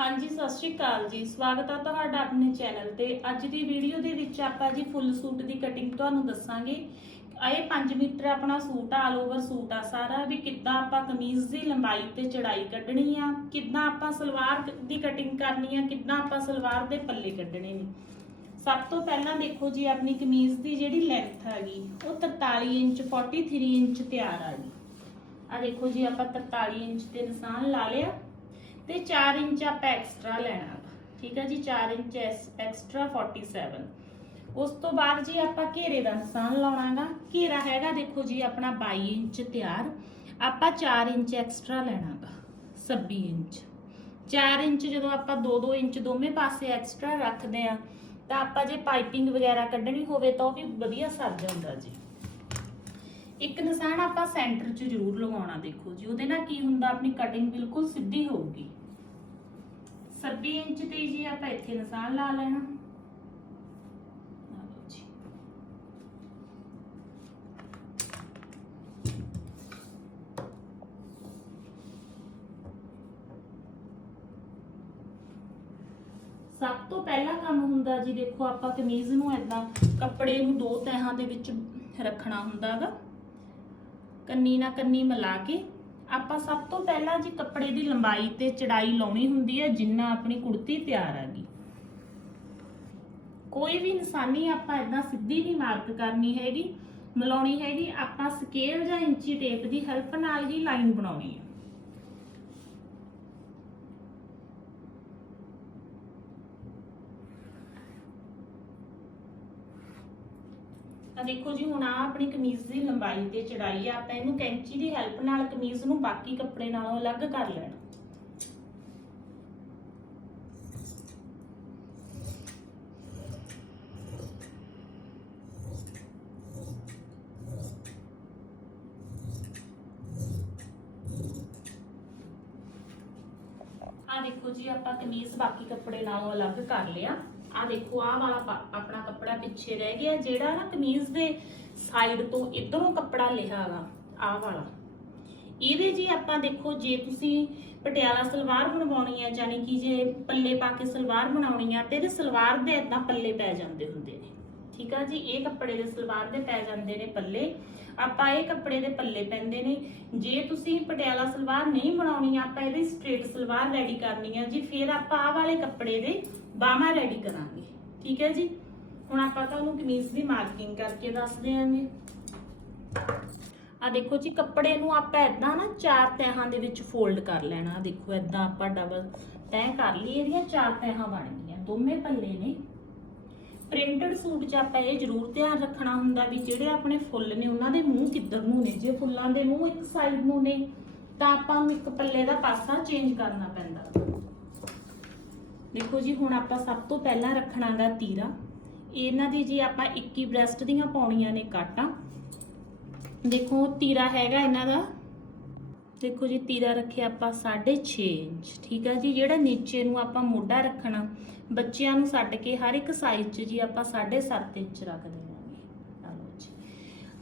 ਹਾਂਜੀ, ਸਤਿ ਸ਼੍ਰੀ ਅਕਾਲ ਜੀ। ਸਵਾਗਤ ਆ ਤੁਹਾਡਾ ਆਪਣੇ ਚੈਨਲ ਤੇ। ਅੱਜ ਦੀ ਵੀਡੀਓ ਦੇ ਵਿੱਚ ਆਪਾਂ ਜੀ ਫੁੱਲ ਸੂਟ ਦੀ ਕਟਿੰਗ ਤੁਹਾਨੂੰ ਦੱਸਾਂਗੇ। ਇਹ 5 ਮੀਟਰ ਆਪਣਾ ਸੂਟ ਆਲ ਓਵਰ ਸੂਟ ਆ ਸਾਰਾ। ਵੀ ਕਿੱਦਾਂ ਆਪਾਂ ਕਮੀਜ਼ ਦੀ ਲੰਬਾਈ ਤੇ ਚੜਾਈ ਕੱਢਣੀ ਆ, ਕਿੱਦਾਂ ਆਪਾਂ ਸਲਵਾਰ ਦੀ ਕਟਿੰਗ ਕਰਨੀ ਆ, ਕਿੱਦਾਂ ਆਪਾਂ ਸਲਵਾਰ ਦੇ ਪੱਲੇ ਕੱਢਣੇ ਨੇ। ਸਭ ਤੋਂ ਪਹਿਲਾਂ ਦੇਖੋ ਜੀ, ਆਪਣੀ ਕਮੀਜ਼ ਦੀ ਜਿਹੜੀ ਲੈਂਥ ਹੈਗੀ, ਉਹ 43 ਇੰਚ 43 ਇੰਚ ਤਿਆਰ ਆ ਗਈ ਆ ਦੇਖੋ ਜੀ, ਆਪਾਂ 43 ਇੰਚ ਤੇ ਨਿਸ਼ਾਨ ਲਾ ਲਿਆ। ਤੇ 4 ਇੰਚ ਆਪਾਂ ਐਕਸਟਰਾ ਲੈਣਾ ਗਾ। ਠੀਕ ਹੈ ਜੀ 4 ਇੰਚ ਐਕਸਟਰਾ 47 ਉਸ ਤੋਂ ਬਾਅਦ ਜੀ ਆਪਾਂ ਘੇਰੇ ਦਾ ਨਿਸ਼ਾਨ ਲਾਉਣਾਗਾ। ਘੇਰਾ ਹੈਗਾ, ਦੇਖੋ ਜੀ, ਆਪਣਾ 22 ਇੰਚ ਤਿਆਰ। ਆਪਾਂ 4 ਇੰਚ ਐਕਸਟਰਾ ਲੈਣਾਗਾ 26 ਇੰਚ। 4 ਇੰਚ ਜਦੋਂ ਆਪਾਂ 2-2 ਇੰਚ ਦੋਵੇਂ ਪਾਸੇ ਐਕਸਟਰਾ ਰੱਖਦੇ ਆ, ਤਾਂ ਆਪਾਂ ਜੇ ਪਾਈਪਿੰਗ ਵਗੈਰਾ ਕੱਢਣੀ ਹੋਵੇ ਤਾਂ ਉਹ ਵੀ ਵਧੀਆ ਸਰ ਜਾਂਦਾ ਜੀ। ਇੱਕ ਨਿਸ਼ਾਨ ਆਪਾਂ ਸੈਂਟਰ 'ਚ ਜ਼ਰੂਰ ਲਗਾਉਣਾ ਦੇਖੋ ਜੀ। ਉਹਦੇ ਨਾਲ ਕੀ ਹੁੰਦਾ? ਆਪਣੀ ਕਟਿੰਗ ਬਿਲਕੁਲ ਸਿੱਧੀ ਹੋਊਗੀ। 26 ਇੰਚ ਤੇ ਜੀ ਆਪਾਂ ਇੱਥੇ ਨਿਸ਼ਾਨ ਲਾ ਲੈਣਾ। ਸਭ ਤੋਂ ਪਹਿਲਾ ਕੰਮ ਹੁੰਦਾ ਜੀ, ਦੇਖੋ ਆਪਾਂ ਕਮੀਜ਼ ਨੂੰ ਏਦਾਂ ਕੱਪੜੇ ਨੂੰ ਦੋ ਤਹਾਂ ਦੇ ਵਿੱਚ ਰੱਖਣਾ ਹੁੰਦਾਗਾ ਕੰਨੀ ਨਾਲ ਕੰਨੀ ਮਿਲਾ ਕੇ ਆਪਾਂ ਸਭ ਤੋਂ ਪਹਿਲਾਂ ਜੀ ਕੱਪੜੇ ਦੀ ਲੰਬਾਈ ਤੇ ਚੜਾਈ ਲਾਉਣੀ ਹੁੰਦੀ ਹੈ, ਜਿੰਨਾ ਆਪਣੀ ਕੁੜਤੀ ਤਿਆਰ ਹੈਗੀ ਕੋਈ ਵੀ ਇਨਸਾਨੀ ਆਪਾਂ ਇਦਾਂ ਸਿੱਧੀ ਨਹੀਂ ਮਾਰਕ ਕਰਨੀ ਹੈਗੀ, ਮਿਲਾਉਣੀ ਹੈਗੀ। ਆਪਾਂ ਸਕੇਲ ਜਾਂ ਇੰਚੀ ਟੇਪ ਦੀ ਹੈਲਪ ਨਾਲ ਹੀ ਲਾਈਨ ਬਣਾਉਣੀ ਹੈ। ਆ ਦੇਖੋ ਜੀ, ਹੁਣ ਆ ਆਪਣੀ ਕਮੀਜ਼ ਦੀ ਲੰਬਾਈ ਤੇ ਚੜਾਈ ਆ, ਆਪਾਂ ਇਹਨੂੰ ਕੈਂਚੀ ਦੀ ਹੈਲਪ ਨਾਲ ਕਮੀਜ਼ ਨੂੰ ਬਾਕੀ ਕੱਪੜੇ ਨਾਲੋਂ ਅਲੱਗ ਕਰ ਲੈਣਾ। ਆ ਦੇਖੋ ਜੀ, ਆਪਾਂ ਕਮੀਜ਼ ਬਾਕੀ ਕੱਪੜੇ ਨਾਲੋਂ ਅਲੱਗ ਕਰ ਲਿਆ। ਆ ਦੇਖੋ, ਆਹ ਵਾਲਾ ਆਪਣਾ ਕੱਪੜਾ ਪਿੱਛੇ ਰਹਿ ਗਿਆ, ਜਿਹੜਾ ਨਾ ਕਮੀਜ਼ ਦੇ ਸਾਈਡ ਤੋਂ ਇਧਰੋਂ ਕੱਪੜਾ ਲਿਆ ਵਾ, ਆਹ ਵਾਲਾ। ਇਹਦੇ ਜੀ ਆਪਾਂ ਦੇਖੋ, ਜੇ ਤੁਸੀਂ ਪਟਿਆਲਾ ਸਲਵਾਰ ਬਣਵਾਉਣੀ ਹੈ ਯਾਨੀ ਕਿ ਜੇ ਪੱਲੇ ਪਾ ਕੇ ਸਲਵਾਰ ਬਣਾਉਣੀ ਆ, ਤੇ ਇਹਦੇ ਸਲਵਾਰ ਦੇ ਇਦਾਂ ਪੱਲੇ ਪੈ ਜਾਂਦੇ ਹੁੰਦੇ ਨੇ। ਠੀਕ ਆ ਜੀ? ਇਹ ਕੱਪੜੇ ਦੇ ਸਲਵਾਰ ਦੇ ਪੈ ਜਾਂਦੇ ਨੇ ਪੱਲੇ। ਆਪਾਂ ਇਹ ਕੱਪੜੇ ਦੇ ਪੱਲੇ ਪੈਂਦੇ ਨੇ। ਜੇ ਤੁਸੀਂ ਪਟਿਆਲਾ ਸਲਵਾਰ ਨਹੀਂ ਬਣਾਉਣੀ, ਆਪਾਂ ਇਹਦੀ ਸਟ੍ਰੇਟ ਸਲਵਾਰ ਰੈਡੀ ਕਰਨੀ ਆ ਜੀ, ਫਿਰ ਆਪਾਂ ਆਹ ਵਾਲੇ ਕੱਪੜੇ ਦੇ ਬਾਹਾਂ ਰੈਡੀ ਕਰਾਂਗੇ। ਠੀਕ ਹੈ ਜੀ? ਹੁਣ ਆਪਾਂ ਤੁਹਾਨੂੰ ਕਮੀਜ਼ ਦੀ ਮਾਰਕਿੰਗ ਕਰਕੇ ਦੱਸ ਦਿਆਂਗੇ। ਆ ਦੇਖੋ ਜੀ, ਕੱਪੜੇ ਨੂੰ ਆਪਾਂ ਇਦਾਂ ਨਾ ਚਾਰ ਤਹਾਂ ਦੇ ਵਿੱਚ ਫੋਲਡ ਕਰ ਲੈਣਾ। ਦੇਖੋ ਇਦਾਂ ਆਪਾਂ ਡਬਲ ਤੈਅ ਕਰ ਲਈ, ਇਹਦੀਆਂ ਚਾਰ ਤਹਾਂ ਬਣ ਗਈਆਂ। ਦੋਵੇਂ ਪੱਲੇ ਨੇ। ਪ੍ਰਿੰਟਡ ਸੂਟ 'ਚ ਆਪਾਂ ਇਹ ਜ਼ਰੂਰ ਧਿਆਨ ਰੱਖਣਾ ਹੁੰਦਾ ਵੀ ਜਿਹੜੇ ਆਪਣੇ ਫੁੱਲ ਨੇ, ਉਹਨਾਂ ਦੇ ਮੂੰਹ ਕਿੱਧਰ ਨੂੰ ਨੇ? ਜੇ ਫੁੱਲਾਂ ਦੇ ਮੂੰਹ ਇੱਕ ਸਾਈਡ ਨੂੰ ਨੇ, ਤਾਂ ਆਪਾਂ ਨੂੰ ਇੱਕ ਪੱਲੇ ਦਾ ਪਾਸਾ ਚੇਂਜ ਕਰਨਾ ਪੈਂਦਾ। ਦੇਖੋ ਜੀ, ਹੁਣ ਆਪਾਂ ਸਭ ਤੋਂ ਪਹਿਲਾਂ ਰੱਖਣਾਗਾ ਤੀਰਾ। ਇਹਨਾਂ ਦੀ ਜੀ ਆਪਾਂ 21 ਬ੍ਰੈਸਟ ਦੀਆਂ ਪਾਉਣੀਆਂ ਨੇ ਕਾਟਾਂ, ਦੇਖੋ ਤੀਰਾ ਹੈਗਾ ਇਹਨਾਂ ਦਾ। ਦੇਖੋ ਜੀ, ਤੀਰਾ ਰੱਖਿਆ ਆਪਾਂ 6.5 ਇੰਚ, ਠੀਕ ਆ ਜੀ? ਜਿਹੜਾ ਨੀਚੇ ਨੂੰ ਆਪਾਂ ਮੋਢਾ ਰੱਖਣਾ, ਬੱਚਿਆਂ ਨੂੰ ਛੱਡ ਕੇ ਹਰ ਇੱਕ ਸਾਈਜ਼ 'ਚ ਜੀ ਆਪਾਂ 7.5 ਇੰਚ ਰੱਖ ਦੇਵਾਂਗੇ।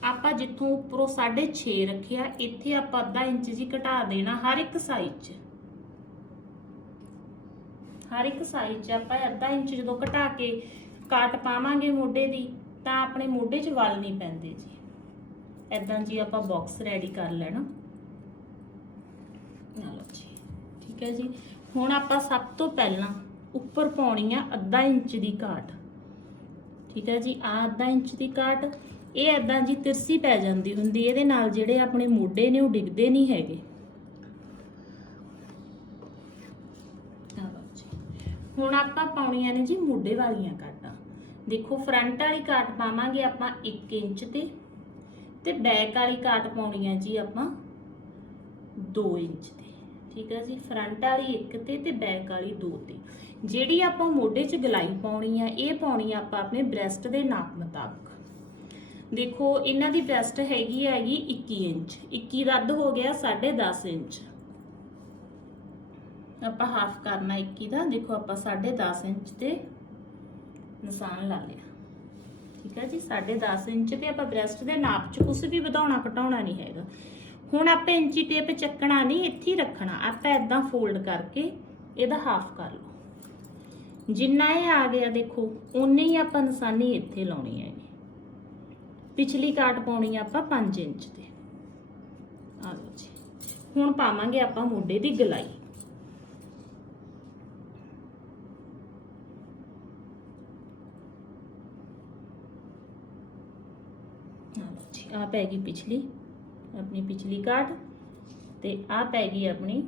ਆਪਾਂ ਜਿੱਥੋਂ ਉੱਪਰੋਂ 6.5 ਰੱਖਿਆ, ਇੱਥੇ ਆਪਾਂ ਅੱਧਾ ਇੰਚ ਜੀ ਘਟਾ ਦੇਣਾ ਹਰ ਇੱਕ ਸਾਈਜ਼ 'ਚ। ਹਰ ਇੱਕ ਸਾਈਜ਼ 'ਚ ਆਪਾਂ ਅੱਧਾ ਇੰਚ ਜਦੋਂ ਘਟਾ ਕੇ ਕਾਟ ਪਾਵਾਂਗੇ ਮੋਢੇ ਦੀ, ਤਾਂ ਆਪਣੇ ਮੋਢੇ 'ਚ ਵਲ ਨਹੀਂ ਪੈਂਦੇ ਜੀ। ਐਦਾਂ ਜੀ ਆਪਾਂ ਬਾਕਸ ਰੈਡੀ ਕਰ ਲੈਣਾ। ਆ ਜੀ, ਠੀਕ ਹੈ ਜੀ। ਹੁਣ ਆਪਾਂ ਸਭ ਤੋਂ ਪਹਿਲਾਂ ਉੱਪਰ ਪਾਉਣੀ ਆ ਅੱਧਾ ਇੰਚ ਦੀ ਕਾਟ। ਠੀਕ ਹੈ ਜੀ ਆ ਅੱਧਾ ਇੰਚ ਦੀ ਕਾਟ। ਇਹ ਐਦਾਂ ਜੀ ਤਿਰਸੀ ਪੈ ਜਾਂਦੀ ਹੁੰਦੀ, ਇਹਦੇ ਨਾਲ ਜਿਹੜੇ ਆਪਣੇ ਮੋਢੇ ਨੇ ਉਹ ਡਿੱਗਦੇ ਨਹੀਂ ਹੈਗੇ ਆ ਲਓ ਜੀ ਹੁਣ ਆਪਾਂ ਪਾਉਣੀਆਂ ਨੇ ਜੀ ਮੋਢੇ ਵਾਲੀਆਂ ਕਾਟਾਂ ਦੇਖੋ ਫਰੰਟ ਵਾਲੀ ਕਾਟ ਪਾਵਾਂਗੇ ਆਪਾਂ 1 ਇੰਚ ਤੇ ਤੇ ਬੈਕ ਵਾਲੀ ਕਾਟ ਪਾਉਣੀ ਹੈ ਜੀ ਆਪਾਂ 2 ਇੰਚ ਤੇ। ਠੀਕ ਹੈ ਜੀ? ਫਰੰਟ ਵਾਲੀ 1 ਤੇ ਤੇ ਬੈਕ ਵਾਲੀ 2 ਤੇ। ਜਿਹੜੀ ਆਪਾਂ ਮੋਢੇ 'ਚ ਗਲਾਈ ਪਾਉਣੀ ਆ, ਇਹ ਪਾਉਣੀ ਆ ਆਪਾਂ ਆਪਣੇ ਬ੍ਰੈਸਟ ਦੇ ਨਾਪ ਮੁਤਾਬਕ। ਦੇਖੋ, ਇਹਨਾਂ ਦੀ ਬ੍ਰੈਸਟ ਹੈਗੀ ਹੈਗੀ 21 ਇੰਚ। 21 ਰੱਦ ਹੋ ਗਿਆ 10.5 ਇੰਚ। ਆਪਾਂ ਹਾਫ ਕਰਨਾ 21 ਦਾ, ਦੇਖੋ ਆਪਾਂ 10.5 ਇੰਚ ਤੇ ਨਿਸ਼ਾਨ ਲਾ ਲਿਆ। ਠੀਕ ਹੈ ਜੀ 10.5 ਇੰਚ ਤੇ ਆਪਾਂ ਬ੍ਰੈਸਟ ਦੇ ਨਾਪ 'ਚ ਕੁਝ ਵੀ ਵਧਾਉਣਾ, ਘਟਾਉਣਾ ਨਹੀਂ ਹੈਗਾ। ਹੁਣ ਆਪਾਂ ਇੰਚੀ ਟੇਪ ਚੱਕਣਾ ਨਹੀਂ, ਇੱਥੇ ਹੀ ਰੱਖਣਾ। ਆਪਾਂ ਇਦਾਂ ਫੋਲਡ ਕਰਕੇ ਇਹਦਾ ਹਾਫ ਕਰ ਲਓ। ਜਿੰਨਾ ਇਹ ਆ ਗਿਆ, ਦੇਖੋ ਉਨੇ ਹੀ ਆਪਾਂ ਨਿਸ਼ਾਨੀ ਇੱਥੇ ਲਾਉਣੀ ਹੈ ਪਿਛਲੀ ਕਾਟ ਪਾਉਣੀ ਆ ਆਪਾਂ 5 ਇੰਚ ਤੇ। ਆ ਲਓ ਜੀ। ਹੁਣ ਪਾਵਾਂਗੇ ਆਪਾਂ ਮੋਢੇ ਦੀ ਗਲਾਈ। ਆ ਪੈ ਗਈ ਪਿਛਲੀ, ਆਪਣੀ ਪਿਛਲੀ ਕਾਟ ਤੇ ਆ ਪੈ ਗਈ ਆਪਣੀ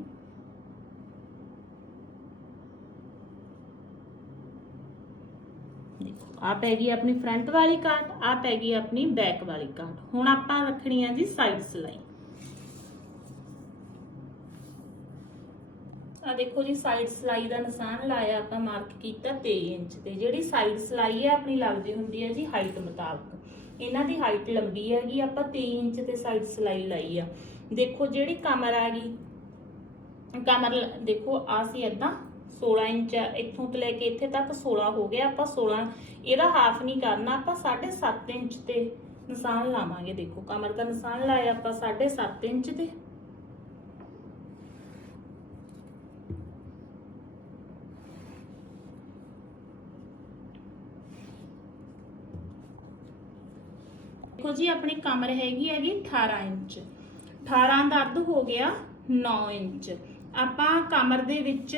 ਦੇਖੋ, ਆ ਪੈ ਗਈ ਆਪਣੀ ਫਰੰਟ ਵਾਲੀ ਕਾਟ ਆ ਪੈ ਗਈ ਆਪਣੀ ਬੈਕ ਵਾਲੀ ਕਾਟ ਹੁਣ ਆਪਾਂ ਰੱਖਣੀ ਆ ਜੀ ਸਾਈਡ ਸਲਾਈ ਆ ਦੇਖੋ ਜੀ ਸਾਈਡ ਸਲਾਈ ਦਾ ਨਿਸ਼ਾਨ ਲਾਇਆ, ਆਪਾਂ ਮਾਰਕ ਕੀਤਾ 23 ਇੰਚ ਤੇ। ਜਿਹੜੀ ਸਾਈਡ ਸਲਾਈ ਹੈ ਆਪਣੀ ਲੱਗਦੀ ਹੁੰਦੀ ਹੈ ਜੀ ਹਾਈਟ ਮੁਤਾਬਕ। ਇਹਨਾਂ ਦੀ ਹਾਈਟ ਲੰਬੀ ਹੈਗੀ, ਆਪਾਂ 23 ਇੰਚ ਤੇ ਸਾਈਡ ਸਲਾਈ ਲਾਈ ਆ। ਦੇਖੋ ਜਿਹੜੀ ਕਮਰ ਆ ਗਈ, ਕਮਰ ਦੇਖੋ ਆ ਸੀ ਇਦਾਂ 16 ਇੰਚ ਇੱਥੋਂ ਤੋਂ ਲੈ ਕੇ ਇੱਥੇ ਤੱਕ 16 ਹੋ ਗਿਆ, ਆਪਾਂ 16 ਇਹਦਾ ਹਾਫ ਨਹੀਂ ਕਰਨਾ, ਆਪਾਂ 7.5 ਇੰਚ ਤੇ ਨਿਸ਼ਾਨ ਲਾਵਾਂਗੇ। ਦੇਖੋ ਕਮਰ ਦਾ ਨਿਸ਼ਾਨ ਲਾਇਆ, ਆਪਾਂ 7.5 ਇੰਚ ਤੇ ਦੇਖੋ ਜੀ, ਆਪਣੀ ਕਮਰ ਹੈਗੀ ਹੈਗੀ 18 ਇੰਚ। 18 ਦਾ ਅੱਧ ਹੋ ਗਿਆ 9 ਇੰਚ। ਆਪਾਂ ਕਮਰ ਦੇ ਵਿੱਚ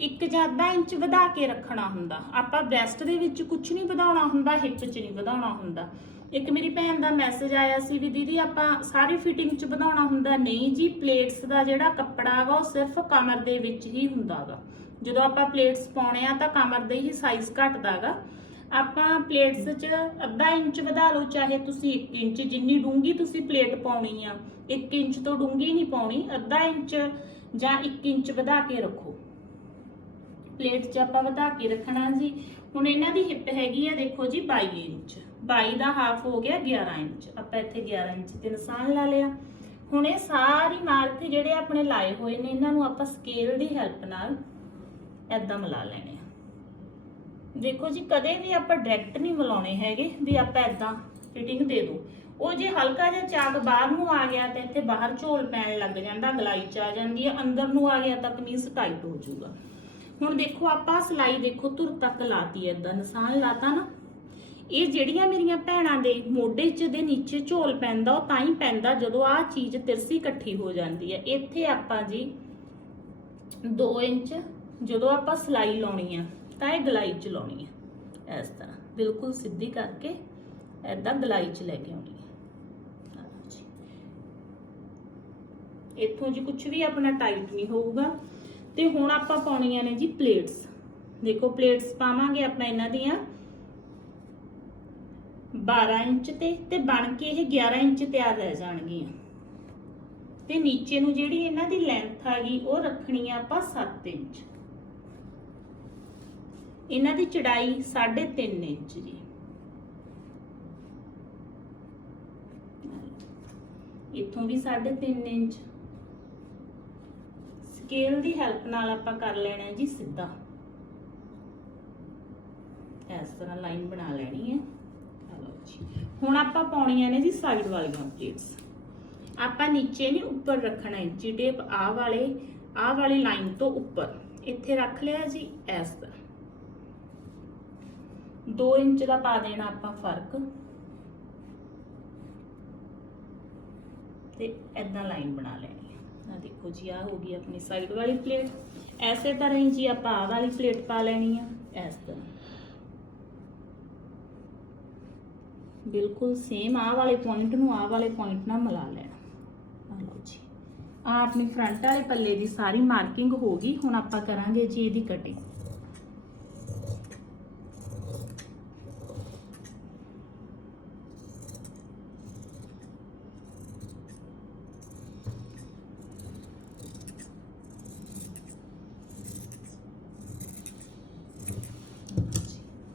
ਇੱਕ ਜਾਂ ਅੱਧਾ ਇੰਚ ਵਧਾ ਕੇ ਰੱਖਣਾ ਹੁੰਦਾ। ਆਪਾਂ ਬ੍ਰੈਸਟ ਦੇ ਵਿੱਚ ਕੁਝ ਨਹੀਂ ਵਧਾਉਣਾ ਹੁੰਦਾ, ਹਿੱਪ 'ਚ ਨਹੀਂ ਵਧਾਉਣਾ ਹੁੰਦਾ। ਇੱਕ ਮੇਰੀ ਭੈਣ ਦਾ ਮੈਸੇਜ ਆਇਆ ਸੀ ਵੀ ਦੀਦੀ, ਆਪਾਂ ਸਾਰੀ ਫਿਟਿੰਗ 'ਚ ਵਧਾਉਣਾ ਹੁੰਦਾ। ਨਹੀਂ ਜੀ ਪਲੇਟਸ ਦਾ ਜਿਹੜਾ ਕੱਪੜਾ ਵਾ, ਉਹ ਸਿਰਫ ਕਮਰ ਦੇ ਵਿੱਚ ਹੀ ਹੁੰਦਾਗਾ। ਜਦੋਂ ਆਪਾਂ ਪਲੇਟਸ ਪਾਉਣੇ ਆ ਤਾਂ ਕਮਰ ਦੇ ਹੀ ਸਾਈਜ਼ ਘਟਦਾਗਾ। ਆਪਾਂ ਪਲੇਟਸ 'ਚ ਅੱਧਾ ਇੰਚ ਵਧਾ ਲਓ, ਚਾਹੇ ਤੁਸੀਂ 1 ਇੰਚ ਜਿੰਨੀ ਡੂੰਗੀ ਤੁਸੀਂ ਪਲੇਟ ਪਾਉਣੀ ਆ। 1 ਇੰਚ ਤੋਂ ਡੂੰਗੀ ਨਹੀਂ ਪਾਉਣੀ, ਅੱਧਾ ਇੰਚ ਜਾਂ 1 ਇੰਚ ਵਧਾ ਕੇ ਰੱਖੋ। ਪਲੇਟ 'ਚ ਆਪਾਂ ਵਧਾ ਕੇ ਰੱਖਣਾ ਜੀ। ਹੁਣ ਇਹਨਾਂ ਦੀ ਹਿੱਪ ਹੈਗੀ ਆ, ਦੇਖੋ ਜੀ 22 ਇੰਚ। 22 ਦਾ ਹਾਫ ਹੋ ਗਿਆ 11 ਇੰਚ। ਆਪਾਂ ਇੱਥੇ 11 ਇੰਚ ਤੇ ਨਿਸ਼ਾਨ ਲਾ ਲਿਆ। ਹੁਣ ਇਹ ਸਾਰੀ ਮਾਰਕ ਜਿਹੜੇ ਆਪਣੇ ਲਾਏ ਹੋਏ ਨੇ, ਇਹਨਾਂ ਨੂੰ ਆਪਾਂ ਸਕੇਲ ਦੀ ਹੈਲਪ ਨਾਲ ਐਦਾਂ ਮਿਲਾ ਲੈਣੇ ਦੇਖੋ ਜੀ, ਕਦੇ ਵੀ ਆਪਾਂ ਡਾਇਰੈਕਟ ਨਹੀਂ ਮਿਲਾਉਣੇ ਹੈਗੇ ਵੀ ਆਪਾਂ ਐਦਾਂ ਫਿਟਿੰਗ ਦੇ ਦੋ ਉਹ ਜੇ ਹਲਕਾ ਜਿਹਾ ਚਾਕ ਬਾਹਰ ਨੂੰ ਆ ਗਿਆ ਤਾਂ ਇੱਥੇ ਬਾਹਰ ਝੋਲ ਪੈਣ ਲੱਗ ਜਾਂਦਾ, ਗਲਾਈ ਚ ਆ ਜਾਂਦੀ ਹੈ, ਅੰਦਰ ਨੂੰ ਆ ਗਿਆ ਤਾਂ ਕਮੀਜ਼ ਟਾਈਟ ਹੋ ਜਾਊਗਾ। ਹੁਣ ਦੇਖੋ, ਆਪਾਂ ਸਲਾਈ ਦੇਖੋ, ਧੁਰ ਤੱਕ ਲਾਤੀ ਐਦਾਂ ਨਿਸ਼ਾਨ ਲਾਤਾ ਨਾ। ਇਹ ਜਿਹੜੀਆਂ ਮੇਰੀਆਂ ਭੈਣਾਂ ਦੇ ਮੋਢੇ 'ਚ ਦੇ ਨੀਚੇ ਝੋਲ ਪੈਂਦਾ, ਉਹ ਤਾਂ ਹੀ ਪੈਂਦਾ ਜਦੋਂ ਆਹ ਚੀਜ਼ ਤਿਰਸੀ ਇਕੱਠੀ ਹੋ ਜਾਂਦੀ ਹੈ। ਇੱਥੇ ਆਪਾਂ ਜੀ 2 ਇੰਚ ਜਦੋਂ ਆਪਾਂ ਸਲਾਈ ਲਾਉਣੀ ਆ ਤਾਂ ਇਹ ਗਲਾਈ 'ਚ ਲਾਉਣੀ ਆ ਇਸ ਤਰ੍ਹਾਂ। ਬਿਲਕੁਲ ਸਿੱਧੀ ਕਰਕੇ ਐਦਾਂ ਗਲਾਈ 'ਚ ਲੈ ਕੇ ਆਉਣੀ ਆ ਇੱਥੋਂ ਜੀ ਕੁਝ ਵੀ ਆਪਣਾ ਟਾਈਟ ਨਹੀਂ ਹੋਊਗਾ। ਤੇ ਹੁਣ ਆਪਾਂ ਪਾਉਣੀਆਂ ਨੇ ਜੀ ਪਲੇਟਸ। ਦੇਖੋ ਪਲੇਟਸ ਪਾਵਾਂਗੇ ਆਪਾਂ ਇਹਨਾਂ ਦੀਆਂ। 12 ਇੰਚ ਤੇ ਤੇ ਬਣ ਕੇ ਇਹ 11 ਇੰਚ ਤਿਆਰ ਰਹਿ ਜਾਣਗੀਆਂ। ਤੇ ਨੀਚੇ ਨੂੰ ਜਿਹੜੀ ਇਹਨਾਂ ਦੀ ਲੈਂਥ ਆ ਗਈ, ਉਹ ਰੱਖਣੀ ਆ ਆਪਾਂ 7 ਇੰਚ। ਇਹਨਾਂ ਦੀ ਚੜਾਈ 3.5 ਇੰਚ ਜੀ। ਇੱਥੋਂ ਵੀ 3.5 ਇੰਚ। ਸਕੇਲ ਦੀ ਹੈਲਪ ਨਾਲ ਆਪਾਂ ਕਰ ਲੈਣਾ ਜੀ ਸਿੱਧਾ। ਇਸ ਤਰ੍ਹਾਂ ਲਾਈਨ ਬਣਾ ਲੈਣੀ ਹੈ। ਲਓ ਜੀ। ਹੁਣ ਆਪਾਂ ਪਾਉਣੀਆਂ ਨੇ ਜੀ ਸਾਈਡ ਵਾਲੀਆਂ ਪਲੇਟਸ ਆਪਾਂ ਨੀਚੇ ਨਹੀਂ, ਉੱਪਰ ਰੱਖਣਾ ਇੰਚੀ ਟੇਪ ਆਹ ਵਾਲੇ, ਆਹ ਵਾਲੀ ਲਾਈਨ ਤੋਂ ਉੱਪਰ। ਇੱਥੇ ਰੱਖ ਲਿਆ ਜੀ ਇਸ ਤਰ੍ਹਾਂ 2 ਇੰਚ ਦਾ ਪਾ ਦੇਣਾ ਆਪਾਂ ਫ਼ਰਕ। ਤੇ ਐਦਾਂ ਲਾਈਨ ਬਣਾ ਲੈਣੀ ਆ ਦੇਖੋ ਜੀ ਆ ਹੋ ਗਈ ਆਪਣੀ ਸਾਈਡ ਵਾਲੀ ਪਲੇਟ ਐਸੇ ਤਰ੍ਹਾਂ ਹੀ ਜੀ ਆਪਾਂ ਆਹ ਵਾਲੀ ਪਲੇਟ ਪਾ ਲੈਣੀ ਆ ਇਸ ਤਰ੍ਹਾਂ। ਬਿਲਕੁਲ ਸੇਮ ਆਹ ਵਾਲੇ ਪੁਆਇੰਟ ਨੂੰ ਆਹ ਵਾਲੇ ਪੁਆਇੰਟ ਨਾਲ ਮਿਲਾ ਲੈਣਾ। ਆ ਲਓ ਜੀ। ਆ ਆਪਣੀ ਫਰੰਟ ਵਾਲੇ ਪੱਲੇ ਦੀ ਸਾਰੀ ਮਾਰਕਿੰਗ ਹੋ ਗਈ। ਹੁਣ ਆਪਾਂ ਕਰਾਂਗੇ ਜੀ ਇਹਦੀ ਕਟਿੰਗ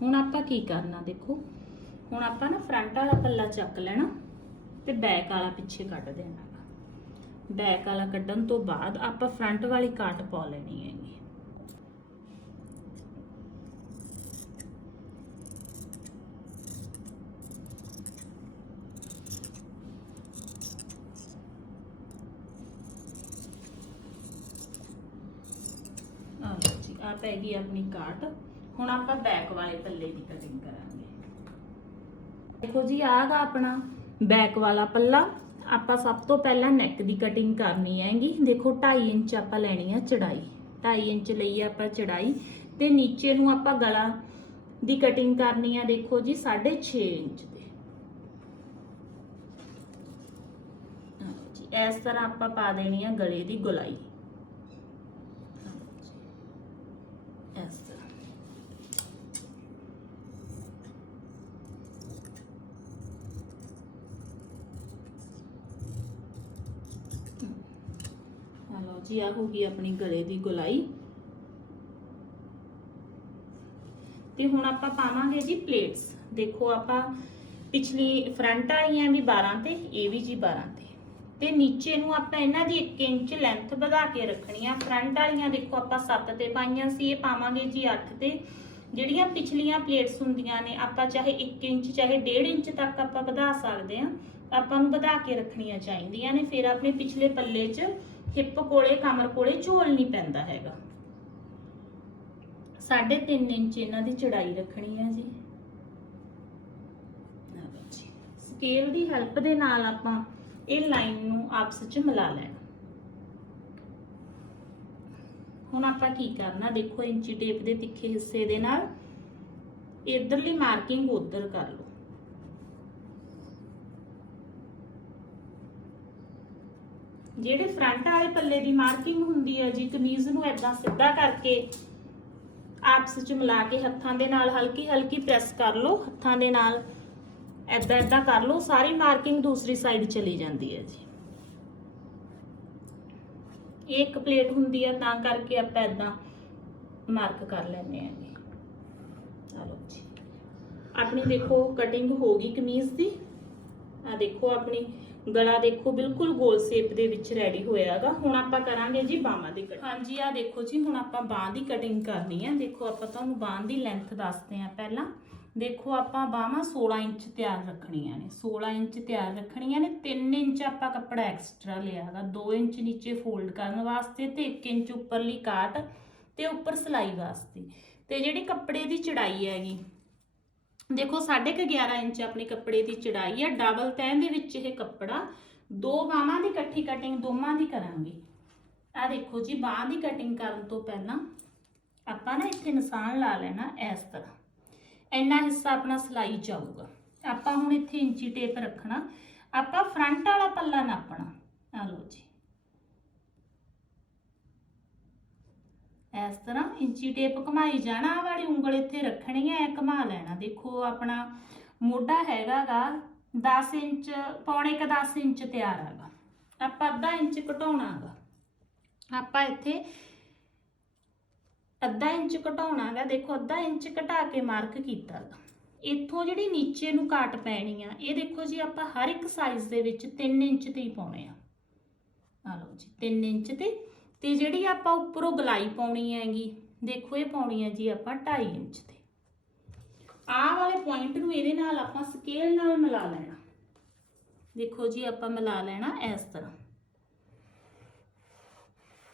ਹੁਣ ਆਪਾਂ ਕੀ ਕਰਨਾ ਦੇਖੋ? ਹੁਣ ਆਪਾਂ ਨਾ ਫਰੰਟ ਵਾਲਾ ਪੱਲਾ ਚੱਕ ਲੈਣਾ ਤੇ ਬੈਕ ਵਾਲਾ ਪਿੱਛੇ ਕੱਢ ਦੇਣਾ। ਬੈਕ ਵਾਲਾ ਕੱਢਣ ਤੋਂ ਬਾਅਦ ਆਪਾਂ ਫਰੰਟ ਵਾਲੀ ਕਾਟ ਪਾ ਲੈਣੀ ਹੈਗੀ। ਆਹ ਪੈ ਗਈ ਆਪਣੀ ਕਾਟ। ਹੁਣ ਆਪਾਂ ਬੈਕ ਵਾਲੇ ਪੱਲੇ ਦੀ ਕਟਿੰਗ ਕਰਾਂਗੇ। ਦੇਖੋ ਜੀ ਆਗਾ ਆਪਣਾ ਬੈਕ ਵਾਲਾ ਪੱਲਾ। ਆਪਾਂ ਸਭ ਤੋਂ ਪਹਿਲਾਂ ਨੈਕ ਦੀ ਕਟਿੰਗ ਕਰਨੀ ਹੈਗੀ। ਦੇਖੋ 2.5 ਇੰਚ ਆਪਾਂ ਲੈਣੀ ਆ ਚੜਾਈ। 2.5 ਇੰਚ ਲਈ ਆਪਾਂ ਚੜਾਈ। ਤੇ ਨੀਚੇ ਨੂੰ ਆਪਾਂ ਗਲਾ ਦੀ ਕਟਿੰਗ ਕਰਨੀ ਆ, ਦੇਖੋ ਜੀ 6.5 ਇੰਚ ਦੇ ਇਸ ਤਰ੍ਹਾਂ ਆਪਾਂ ਪਾ ਦੇਣੀ ਆ ਗਲੇ ਦੀ ਗੁਲਾਈ ਇਸ ਤਰ੍ਹਾਂ ਆ ਲਓ ਜੀ ਆ ਹੋ ਗਈ ਆਪਣੀ ਗਲੇ ਦੀ ਗੁਲਾਈ। ਤੇ ਹੁਣ ਆਪਾਂ ਪਾਵਾਂਗੇ ਜੀ ਪਲੇਟਸ ਦੇਖੋ ਆਪਾਂ ਪਿਛਲੀ ਫਰੰਟ ਵਾਲੀਆਂ ਵੀ 12 ਤੇ, ਇਹ ਵੀ ਜੀ 12 ਤੇ। ਤੇ ਨੀਚੇ ਨੂੰ ਆਪਾਂ ਇਹਨਾਂ ਦੀ 1 ਇੰਚ ਲੈਂਥ ਵਧਾ ਕੇ ਰੱਖਣੀ ਆ। ਫਰੰਟ ਵਾਲੀਆਂ ਦੇਖੋ ਆਪਾਂ 7 ਤੇ ਪਾਈਆਂ ਸੀ, ਇਹ ਪਾਵਾਂਗੇ ਜੀ 8 ਤੇ। ਜਿਹੜੀਆਂ ਪਿਛਲੀਆਂ ਪਲੇਟਸ ਹੁੰਦੀਆਂ ਨੇ, ਆਪਾਂ ਚਾਹੇ 1 ਇੰਚ, ਚਾਹੇ 1.5 ਇੰਚ ਤੱਕ ਆਪਾਂ ਵਧਾ ਸਕਦੇ ਆ। ਆਪਾਂ ਨੂੰ ਵਧਾ ਕੇ ਰੱਖਣੀਆਂ ਚਾਹੀਦੀਆਂ ਨੇ, ਫਿਰ ਆਪਣੇ ਪਿਛਲੇ ਪੱਲੇ 'ਚ ਹਿੱਪ ਕੋਲੇ, ਕਮਰ ਕੋਲੇ ਝੋਲ ਨਹੀਂ ਪੈਂਦਾ ਹੈਗਾ। 3.5 ਇੰਚ ਇਹਨਾਂ ਦੀ ਚੜਾਈ ਰੱਖਣੀ ਹੈ ਜੀ। ਸਕੇਲ ਦੀ ਹੈਲਪ ਦੇ ਨਾਲ ਆਪਾਂ ਇਹ ਲਾਈਨ ਨੂੰ ਆਪਸ ਵਿੱਚ ਮਿਲਾ ਲੈਣਾ। ਹੁਣ ਆਪਾਂ ਕੀ ਕਰਨਾ, ਦੇਖੋ ਇੰਚੀ ਟੇਪ ਦੇ ਤਿੱਖੇ ਹਿੱਸੇ ਦੇ ਨਾਲ ਇਧਰਲੀ ਮਾਰਕਿੰਗ ਉਧਰ ਕਰ ਲਓ। ਜਿਹੜੇ ਫਰੰਟ ਵਾਲੇ ਪੱਲੇ ਦੀ ਮਾਰਕਿੰਗ ਹੁੰਦੀ ਹੈ ਜੀ, ਕਮੀਜ਼ ਨੂੰ ਐਦਾਂ ਸਿੱਧਾ ਕਰਕੇ ਆਪਸ ਵਿੱਚ ਮਿਲਾ ਕੇ ਹੱਥਾਂ ਦੇ ਨਾਲ ਹਲਕੀ ਹਲਕੀ ਪ੍ਰੈਸ ਕਰ ਲਓ, ਹੱਥਾਂ ਦੇ ਨਾਲ ਐਦਾਂ ਐਦਾਂ ਕਰ ਲਓ, ਸਾਰੀ ਮਾਰਕਿੰਗ ਦੂਸਰੀ ਸਾਈਡ ਚਲੀ ਜਾਂਦੀ ਹੈ ਜੀ। ਇੱਕ ਪਲੇਟ ਹੁੰਦੀ ਹੈ, ਤਾਂ ਕਰਕੇ ਆਪਾਂ ਐਦਾਂ ਮਾਰਕ ਕਰ ਲੈਂਦੇ ਆਂਗੇ ਚਲੋ ਜੀ। ਆਪਣੀ ਦੇਖੋ ਕਟਿੰਗ ਹੋ ਗਈ ਕਮੀਜ਼ ਦੀ। ਆ ਦੇਖੋ ਆਪਣੀ ਗਲਾ ਦੇਖੋ, ਬਿਲਕੁਲ ਗੋਲ ਸ਼ੇਪ ਦੇ ਵਿੱਚ ਰੈਡੀ ਹੋਇਆਗਾ। ਹੁਣ ਆਪਾਂ ਕਰਾਂਗੇ ਜੀ ਬਾਹਾਂ ਦੀ ਕਟਿੰਗ ਹਾਂਜੀ ਆ ਦੇਖੋ ਜੀ, ਹੁਣ ਆਪਾਂ ਬਾਹਾਂ ਦੀ ਕਟਿੰਗ ਕਰਨੀ ਹੈ ਦੇਖੋ, ਆਪਾਂ ਤੁਹਾਨੂੰ ਬਾਹਾਂ ਦੀ ਲੈਂਥ ਦੱਸਦੇ ਆ ਪਹਿਲਾਂ। ਦੇਖੋ, ਆਪਾਂ ਬਾਹਾਂ 16 ਇੰਚ ਤਿਆਰ ਰੱਖਣੀਆਂ ਨੇ। 16 ਇੰਚ ਤਿਆਰ ਰੱਖਣੀਆਂ ਨੇ। 3 ਇੰਚ ਆਪਾਂ ਕੱਪੜਾ ਐਕਸਟਰਾ ਲਿਆਗਾ। 2 ਇੰਚ ਨੀਚੇ ਫੋਲਡ ਕਰਨ ਵਾਸਤੇ ਤੇ 1 ਇੰਚ ਉੱਪਰਲੀ ਕਾਟ ਤੇ ਉੱਪਰ ਸਲਾਈ ਵਾਸਤੇ। ਤੇ ਜਿਹੜੀ ਕੱਪੜੇ ਦੀ ਚੜਾਈ ਹੈਗੀ ਦੇਖੋ 11.5 ਇੰਚ ਆਪਣੇ ਕੱਪੜੇ ਦੀ ਚੜਾਈ ਆ। ਡਬਲ ਤੈਂ ਦੇ ਵਿੱਚ ਇਹ ਕੱਪੜਾ ਦੋ ਬਾਹਾਂ ਦੀ ਇਕੱਠੀ ਕਟਿੰਗ ਦੋਵਾਂ ਦੀ ਕਰਾਂਗੇ। ਆ ਦੇਖੋ ਜੀ, ਬਾਹਾਂ ਦੀ ਕਟਿੰਗ ਕਰਨ ਤੋਂ ਪਹਿਲਾਂ ਆਪਾਂ ਨਾ ਇੱਥੇ ਨਿਸ਼ਾਨ ਲਾ ਲੈਣਾ ਇਸ ਤਰ੍ਹਾਂ। ਇੰਨਾ ਹਿੱਸਾ ਆਪਣਾ ਸਲਾਈ ਜਾਊਗਾ। ਆਪਾਂ ਹੁਣ ਇੱਥੇ ਇੰਚੀ ਟੇਪ ਰੱਖਣਾ। ਆਪਾਂ ਫਰੰਟ ਵਾਲਾ ਪੱਲਾ ਨਾਪਣਾ। ਆ ਲਓ ਜੀ। ਇਸ ਤਰ੍ਹਾਂ ਇੰਚੀ ਟੇਪ ਘੁਮਾਈ ਜਾਣਾ, ਆਹ ਵਾਲੀ ਉਂਗਲ ਇੱਥੇ ਰੱਖਣੀ ਹੈ ਘੁਮਾ ਲੈਣਾ। ਦੇਖੋ, ਆਪਣਾ ਮੋਢਾ ਹੈਗਾਗਾ 10 ਇੰਚ, ਪੌਣੇ ਕ 10 ਇੰਚ ਤਿਆਰ ਹੈਗਾ। ਆਪਾਂ ਅੱਧਾ ਇੰਚ ਘਟਾਉਣਾਗਾ। ਆਪਾਂ ਇੱਥੇ ਅੱਧਾ ਇੰਚ ਘਟਾਉਣਾਗਾ। ਦੇਖੋ, ਅੱਧਾ ਇੰਚ ਘਟਾ ਕੇ ਮਾਰਕ ਕੀਤਾ ਗਾ। ਇੱਥੋਂ ਜਿਹੜੀ ਨੀਚੇ ਨੂੰ ਕਾਟ ਪੈਣੀ ਆ, ਇਹ ਦੇਖੋ ਜੀ, ਆਪਾਂ ਹਰ ਇੱਕ ਸਾਈਜ਼ ਦੇ ਵਿੱਚ 3 ਇੰਚ ਤੇ ਹੀ ਪਾਉਣੇ ਆ। ਆ ਲਓ ਜੀ 3 ਇੰਚ ਤੇ ਤੇ ਜਿਹੜੀ ਆਪਾਂ ਉੱਪਰੋਂ ਗਲਾਈ ਪਾਉਣੀ ਹੈਗੀ, ਦੇਖੋ ਇਹ ਪਾਉਣੀ ਹੈ ਜੀ ਆਪਾਂ 2.5 ਇੰਚ ਤੇ। ਆਹ ਵਾਲੇ ਪੁਆਇੰਟ ਨੂੰ ਇਹਦੇ ਨਾਲ ਆਪਾਂ ਸਕੇਲ ਨਾਲ ਮਿਲਾ ਲੈਣਾ। ਦੇਖੋ ਜੀ ਆਪਾਂ ਮਿਲਾ ਲੈਣਾ ਇਸ ਤਰ੍ਹਾਂ।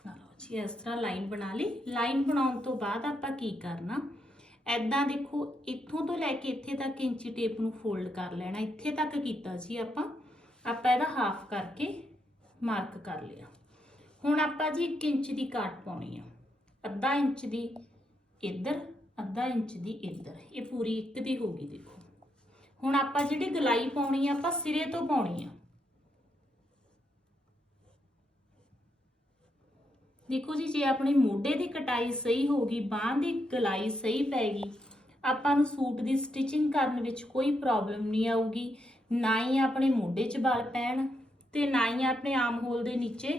ਲਓ ਜੀ, ਇਸ ਤਰ੍ਹਾਂ ਲਾਈਨ ਬਣਾ ਲਈ। ਲਾਈਨ ਬਣਾਉਣ ਤੋਂ ਬਾਅਦ ਆਪਾਂ ਕੀ ਕਰਨਾ ਐਦਾਂ ਦੇਖੋ ਇੱਥੋਂ ਤੋਂ ਲੈ ਕੇ ਇੱਥੇ ਤੱਕ ਇੰਚੀ ਟੇਪ ਨੂੰ ਫੋਲਡ ਕਰ ਲੈਣਾ। ਇੱਥੇ ਤੱਕ ਕੀਤਾ ਜੀ ਆਪਾਂ ਆਪਾਂ ਇਹਦਾ ਹਾਫ ਕਰਕੇ ਮਾਰਕ ਕਰ ਲਿਆ। ਹੁਣ ਆਪਾਂ ਜੀ 1 ਇੰਚ ਦੀ ਕਾਟ ਪਾਉਣੀ ਆ। ਅੱਧਾ ਇੰਚ ਦੀ ਇੱਧਰ, ਅੱਧਾ ਇੰਚ ਦੀ ਇੱਧਰ। ਇਹ ਪੂਰੀ ਇੱਕ ਦੀ ਹੋ ਗਈ ਦੇਖੋ। ਹੁਣ ਆਪਾਂ ਜਿਹੜੀ ਗਲਾਈ ਪਾਉਣੀ ਆ, ਆਪਾਂ ਸਿਰੇ ਤੋਂ ਪਾਉਣੀ ਆ। ਦੇਖੋ ਜੀ, ਜੇ ਆਪਣੇ ਮੋਢੇ ਦੀ ਕਟਾਈ ਸਹੀ ਹੋਗੀ ਬਾਹਾਂ ਦੀ ਗਲਾਈ ਸਹੀ ਪੈਗੀ ਆਪਾਂ ਨੂੰ ਸੂਟ ਦੀ ਸਟਿਚਿੰਗ ਕਰਨ ਵਿੱਚ ਕੋਈ ਪ੍ਰੋਬਲਮ ਨਹੀਂ ਆਊਗੀ। ਨਾ ਹੀ ਆਪਣੇ ਮੋਢੇ 'ਚ ਬਲ ਪੈਣ ਤੇ ਨਾ ਹੀ ਆਪਣੇ ਆਮ ਹੋਲ ਦੇ ਨੀਚੇ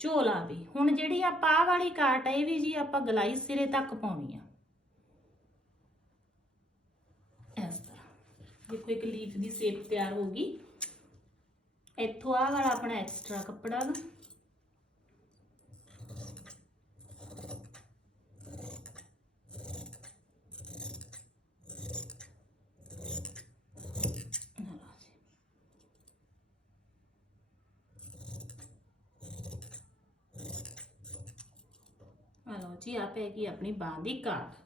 ਝੋਲਾ ਵੀ। ਹੁਣ ਜਿਹੜੀ ਆਪਾਂ ਆਹ ਵਾਲੀ ਕਾਟ ਹੈ ਇਹ ਵੀ ਜੀ ਆਪਾਂ ਗਲਾਈ ਸਿਰੇ ਤੱਕ ਪਾਉਣੀ ਆ। ਇਸ ਤਰ੍ਹਾਂ। ਦੇਖੋ ਇੱਕ ਲੀਫ ਦੀ ਸ਼ੇਪ ਤਿਆਰ ਹੋ ਗਈ। ਇੱਥੋਂ ਆਹ ਵਾਲਾ ਆਪਣਾ ਐਕਸਟਰਾ ਕੱਪੜਾ ਵਾ ਆਹ ਲਓ ਜੀ। ਆ ਜੀ ਆ ਪੈ ਆਪਣੀ ਬਾਹ ਦੀ ਕਾਟ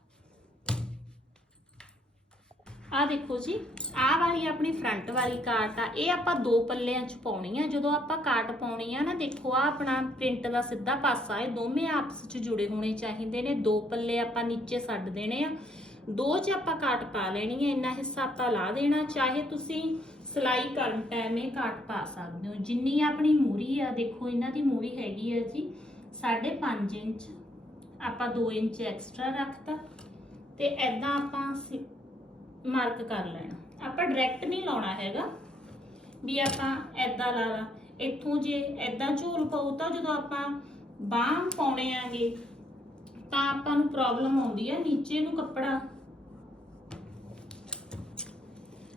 ਆ ਦੇਖੋ ਜੀ, ਆਹ ਵਾਲੀ ਆਪਣੀ ਫਰੰਟ ਵਾਲੀ ਕਾਟ ਆ, ਇਹ ਆਪਾਂ ਦੋ ਪੱਲਿਆਂ ਚ ਪਾਉਣੀ ਆ। ਜਦੋਂ ਆਪਾਂ ਕਾਟ ਪਾਉਣੀ ਆ ਨਾ, ਦੇਖੋ ਆ ਆਪਣਾ ਪ੍ਰਿੰਟ ਦਾ ਸਿੱਧਾ ਪਾਸਾ ਇਹ ਦੋਵੇਂ ਆਪਸ ਚ ਜੁੜੇ ਹੋਣੇ ਚਾਹੀਦੇ ਨੇ। ਦੋ ਪੱਲੇ ਆਪਾਂ ਨੀਚੇ ਛੱਡ ਦੇਣੇ ਆ। ਦੋ ਚ ਆਪਾਂ ਕਾਟ ਪਾ ਲੈਣੀ ਹੈ ਇੰਨਾ ਹਿੱਸਾ ਆਪਾਂ ਲਾ ਦੇਣਾ। ਚਾਹੇ ਤੁਸੀਂ ਸਲਾਈ ਕਰਨ ਟਾਈਮ ਇਹ ਕਾਟ ਪਾ ਸਕਦੇ ਹੋ। ਜਿੰਨੀ ਆਪਣੀ ਮੂਰੀ ਆ, ਦੇਖੋ ਇਹਨਾਂ ਦੀ ਮੂਰੀ ਹੈਗੀ ਆ ਜੀ 5.5 ਇੰਚ। ਆਪਾਂ 2 ਇੰਚ ਐਕਸਟਰਾ ਰੱਖਤਾ ਤੇ ਐਦਾਂ ਆਪਾਂ ਮਾਰਕ ਕਰ ਲੈਣਾ। ਆਪਾਂ ਡਾਇਰੈਕਟ ਨਹੀਂ ਲਾਉਣਾ ਹੈਗਾ ਵੀ ਆਪਾਂ ਐਦਾਂ ਲਾ ਲਾ। ਇੱਥੋਂ ਜੇ ਐਦਾਂ ਝੋਲ ਪਾਉ ਤਾਂ ਜਦੋਂ ਆਪਾਂ ਬਾਹਾਂ ਪਾਉਣੇ ਆਗੇ ਤਾਂ ਆਪਾਂ ਨੂੰ ਪ੍ਰੋਬਲਮ ਆਉਂਦੀ ਹੈ ਨੀਚੇ ਨੂੰ ਕੱਪੜਾ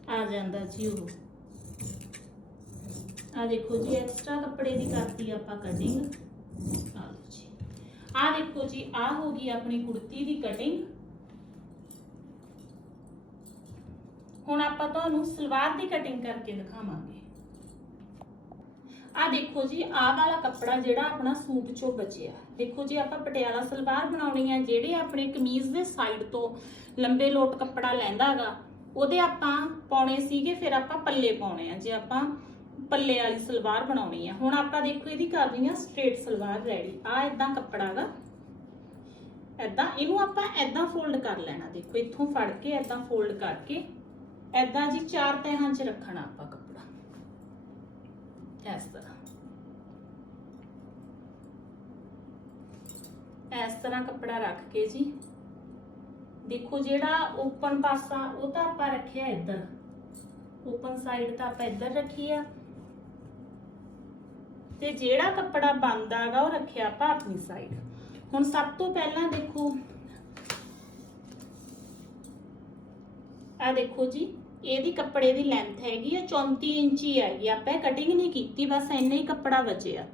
ਆ ਜਾਂਦਾ ਜੀ ਉਹ। ਆ ਦੇਖੋ ਜੀ ਐਕਸਟਰਾ ਕੱਪੜੇ ਦੀ ਕਰਤੀ ਆਪਾਂ ਕਟਿੰਗ ਆ ਲਓ ਜੀ। ਆ ਦੇਖੋ ਜੀ, ਆ ਹੋ ਗਈ ਆਪਣੀ ਕੁੜਤੀ ਦੀ ਕਟਿੰਗ ਹੁਣ ਆਪਾਂ ਤੁਹਾਨੂੰ ਸਲਵਾਰ ਦੀ ਕਟਿੰਗ ਕਰਕੇ ਦਿਖਾਵਾਂਗੇ। ਆ ਦੇਖੋ ਜੀ ਆਹ ਵਾਲਾ ਕੱਪੜਾ ਜਿਹੜਾ ਆਪਣਾ ਸੂਟ ਚੋਂ ਬਚਿਆ। ਦੇਖੋ ਜੀ, ਆਪਾਂ ਪਟਿਆਲਾ ਸਲਵਾਰ ਬਣਾਉਣੀ ਆ, ਜਿਹੜੇ ਆਪਣੇ ਕਮੀਜ਼ ਦੇ ਸਾਈਡ ਤੋਂ ਲੰਬੇ ਲੋਟ ਕੱਪੜਾ ਲੈਂਦਾਗਾ ਉਹਦੇ ਆਪਾਂ ਪਾਉਣੇ ਸੀਗੇ, ਫਿਰ ਆਪਾਂ ਪੱਲੇ ਪਾਉਣੇ ਆ। ਜੇ ਆਪਾਂ ਪੱਲੇ ਵਾਲੀ ਸਲਵਾਰ ਬਣਾਉਣੀ ਆ। ਹੁਣ ਆਪਾਂ ਦੇਖੋ ਇਹਦੀ ਕਰਨੀ ਆ ਸਟ੍ਰੇਟ ਸਲਵਾਰ ਰੈਡੀ ਆ ਇਦਾਂ ਕੱਪੜਾ ਗਾ। ਐਦਾਂ ਇਹਨੂੰ ਆਪਾਂ ਐਦਾਂ ਫੋਲਡ ਕਰ ਲੈਣਾ। ਦੇਖੋ, ਇੱਥੋਂ ਫੜ ਕੇ ਐਦਾਂ ਫੋਲਡ ਕਰਕੇ ਐਦਾਂ ਜੀ ਚਾਰ ਤਹਾਂ 'ਚ ਰੱਖਣਾ ਆਪਾਂ ਕੱਪੜਾ। ਇਸ ਤਰ੍ਹਾਂ। ਇਸ ਤਰ੍ਹਾਂ ਕੱਪੜਾ ਰੱਖ ਕੇ ਜੀ। ਦੇਖੋ ਜਿਹੜਾ ਓਪਨ ਪਾਸਾ, ਉਹ ਤਾਂ ਆਪਾਂ ਰੱਖਿਆ ਇੱਧਰ। ਓਪਨ ਸਾਈਡ ਤਾਂ ਆਪਾਂ ਇੱਧਰ ਰੱਖੀ ਆ। ਤੇ ਜਿਹੜਾ ਕੱਪੜਾ ਬੰਦ ਆਗਾ ਉਹ ਰੱਖਿਆ ਆਪਾਂ ਆਪਣੀ ਸਾਈਡ ਹੁਣ ਸਭ ਤੋਂ ਪਹਿਲਾਂ ਦੇਖੋ ਆ ਦੇਖੋ ਜੀ, ਇਹਦੀ ਕੱਪੜੇ ਦੀ ਲੈਂਥ ਹੈਗੀ ਆ 34 ਇੰਚ ਹੀ ਹੈਗੀ ਆਪਾਂ ਕਟਿੰਗ ਨਹੀਂ ਕੀਤੀ, ਬਸ ਇੰਨਾ ਹੀ ਕੱਪੜਾ ਬਚਿਆ।